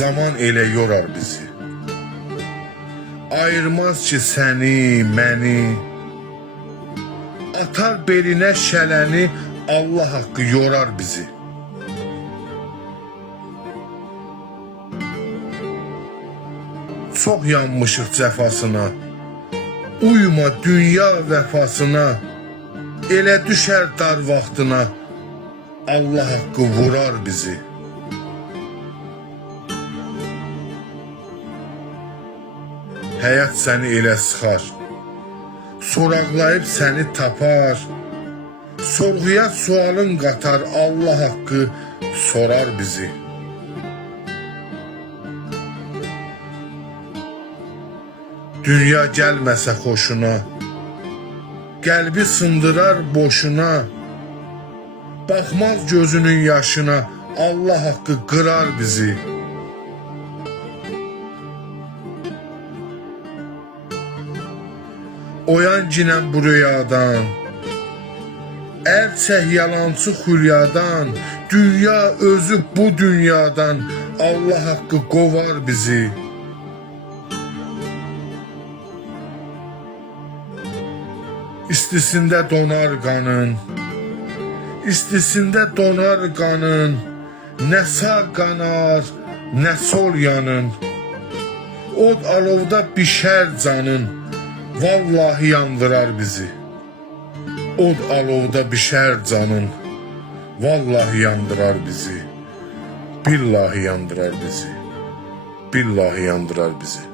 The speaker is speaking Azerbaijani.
zaman elə yorar bizi. Ayırmaz ki səni, məni, atar belinə şələni, Allah haqqı yorar bizi. Çox yanmışıq cəfasına, uyma dünya vəfasına, elə düşər dar vaxtına, Allah haqqı vurar bizi. Həyat səni elə sıxar, soraqlayıb səni tapar, sorğuya sualın qatar, Allah haqqı sorar bizi. Dünya gəlməsə xoşuna, qəlbi sındırar boşuna, baxmaz gözünün yaşına, Allah haqqı qırar bizi. Oyan ginən bu rüyadan, əl çək yalançı xülyadan, dünya özü bu dünyadan, Allah haqqı qovar bizi. İstisində donar qanın, istisində donar qanın, nə sağ qanar, nə sol yanın, od alovda bişər canın, vallahi yandırar bizi. Od alovda bişər canın, vallahi yandırar bizi. Billahi yandırar bizi. Billahi yandırar bizi.